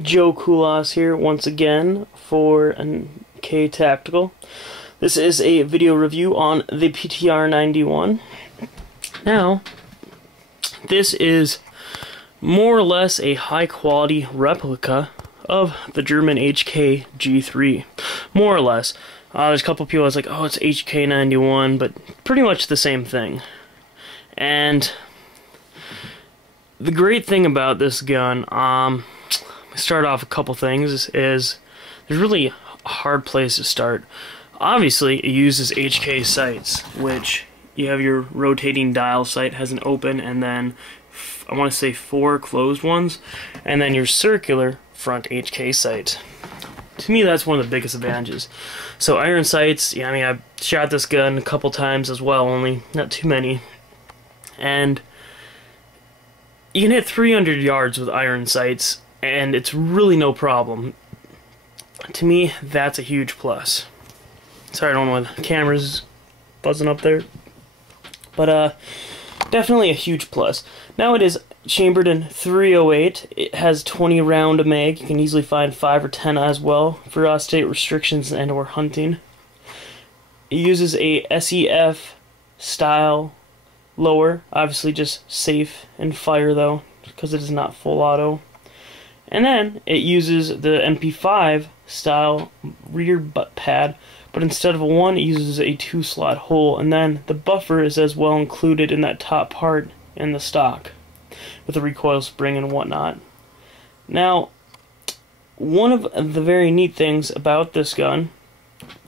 Joe Kulas here once again for an K Tactical. This is a video review on the PTR-91. Now, this is more or less a high quality replica of the German HK-G3. More or less. There's a couple people that's like, oh, it's HK91, but pretty much the same thing. And the great thing about this gun, start off a couple things, is there's really a hard place to start. Obviously, it uses HK sights, which you have your rotating dial sight has an open, and then I want to say 4 closed ones, and then your circular front HK sight. To me, that's one of the biggest advantages. So iron sights, yeah, I mean, I've shot this gun a couple times as well, only not too many, and you can hit 300 yards with iron sights, and it's really no problem. To me, that's a huge plus. Sorry, I don't know why the camera's buzzing up there. But, definitely a huge plus. Now it is chambered in .308. It has 20 round mag. You can easily find 5 or 10 as well for state restrictions and or hunting. It uses a SEF style lower, obviously just safe and fire though, because it is not full auto. And then it uses the MP5 style rear butt pad, but instead of a 1, it uses a 2-slot hole, and then the buffer is as well included in that top part in the stock, with a recoil spring and whatnot. Now, one of the very neat things about this gun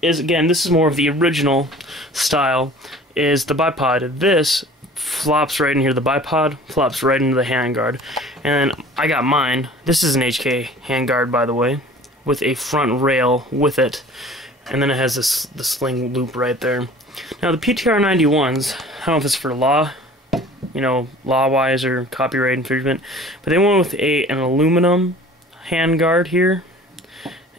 is, again, this is more of the original style, is the bipod. This flops right in here. The bipod flops right into the handguard. And then I got mine. This is an HK handguard, by the way, with a front rail with it. And then it has the sling loop right there. Now the PTR-91s, I don't know if it's for law, law-wise or copyright infringement, but they went with an aluminum handguard here.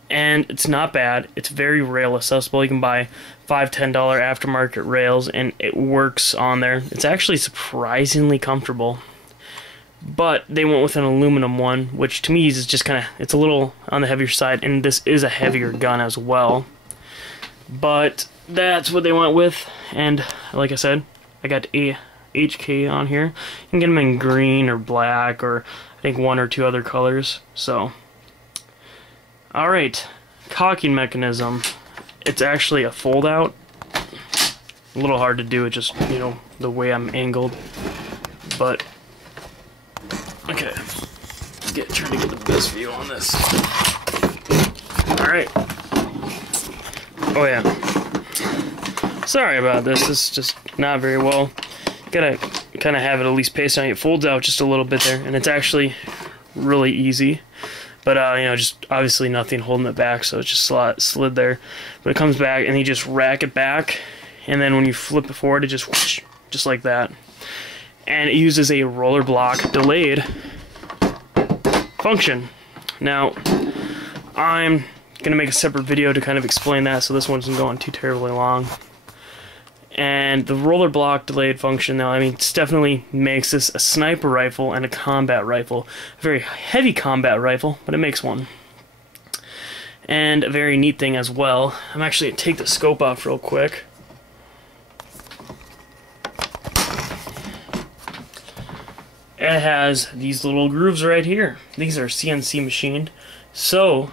And it's not bad. It's very rail accessible. You can buy $5–10 aftermarket rails, and it works on there. It's actually surprisingly comfortable. But they went with an aluminum one, which to me is just kind of, it's a little on the heavier side, and this is a heavier gun as well. But that's what they went with, and like I said, I got a HK on here. You can get them in green or black, or I think 1 or 2 other colors. So, alright, cocking mechanism. It's actually a fold out. A little hard to do, it just, the way I'm angled. But, okay, trying to get the best view on this. Alright. Oh yeah. Sorry about this. This is just not very well. Gotta kind of have it at least pasted on. It folds out just a little bit there, and it's actually really easy. But just obviously nothing holding it back, so it's just slid there. But it comes back, and you just rack it back, and then when you flip it forward, it just whoosh, just like that. And it uses a roller block delayed function. Now, I'm gonna make a separate video to kind of explain that, so this one isn't going too terribly long. And the roller block delayed function, now, I mean, it definitely makes this a sniper rifle and a combat rifle. A very heavy combat rifle, but it makes one. And a very neat thing as well, I'm actually gonna take the scope off real quick. It has these little grooves right here. These are CNC machined. So,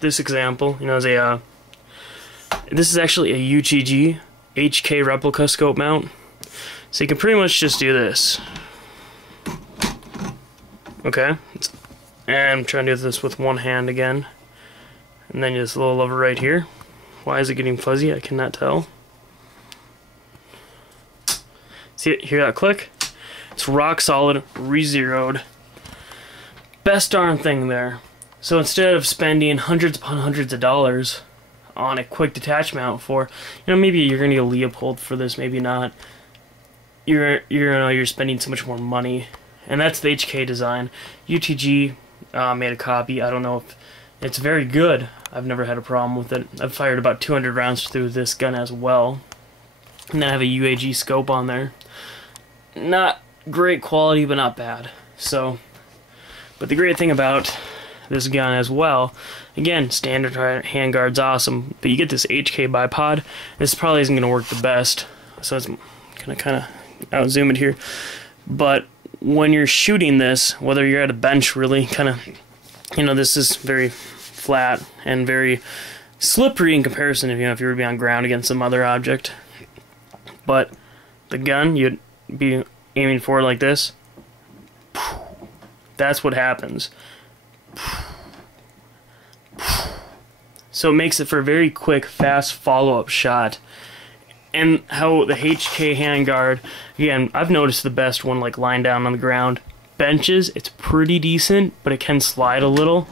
this example, is this is actually a UTG HK replica scope mount. So you can pretty much just do this. Okay, and I'm trying to do this with one hand again. And then this little lever right here. Why is it getting fuzzy? I cannot tell. See it? Hear that click? It's rock solid, re-zeroed. Best darn thing there. So instead of spending hundreds upon hundreds of dollars on a quick detach mount for, maybe you're gonna get a Leopold for this, maybe not. You're spending so much more money, and that's the HK design. UTG made a copy. I don't know if it's very good. I've never had a problem with it. I've fired about 200 rounds through this gun as well, and then I have a UAG scope on there. Not great quality, but not bad. So, but the great thing about this gun as well. Again, standard handguard's awesome, but you get this HK bipod. This probably isn't going to work the best, so it's going to kind of out zoom it here. But when you're shooting this, whether you're at a bench, really kind of, you know, this is very flat and very slippery in comparison if you were to be on ground against some other object. But the gun, you'd be aiming for like this. That's what happens. So it makes it for a very quick, fast follow-up shot. And how the HK handguard, again, I've noticed the best one like lying down on the ground. Benches, it's pretty decent, but it can slide a little.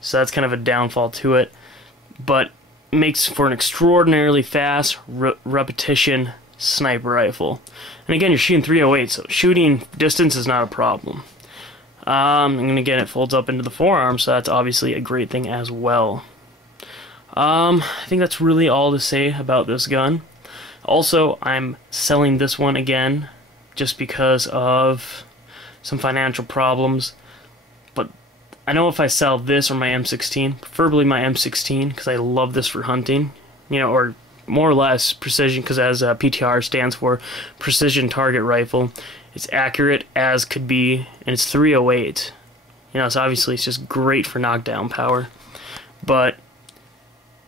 So that's kind of a downfall to it. But it makes for an extraordinarily fast repetition sniper rifle. And again, you're shooting 308, so shooting distance is not a problem. And again, it folds up into the forearm, so that's obviously a great thing as well. I think that's really all to say about this gun. Also, I'm selling this one again just because of some financial problems. But I know if I sell this or my M16, preferably my M16, because I love this for hunting, you know, or more or less precision, because as PTR stands for precision target rifle, it's accurate as could be, and it's 308. You know, so obviously it's just great for knockdown power. But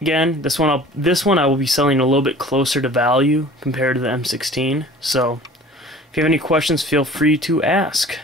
again, this one I will be selling a little bit closer to value compared to the M16. So if you have any questions, feel free to ask.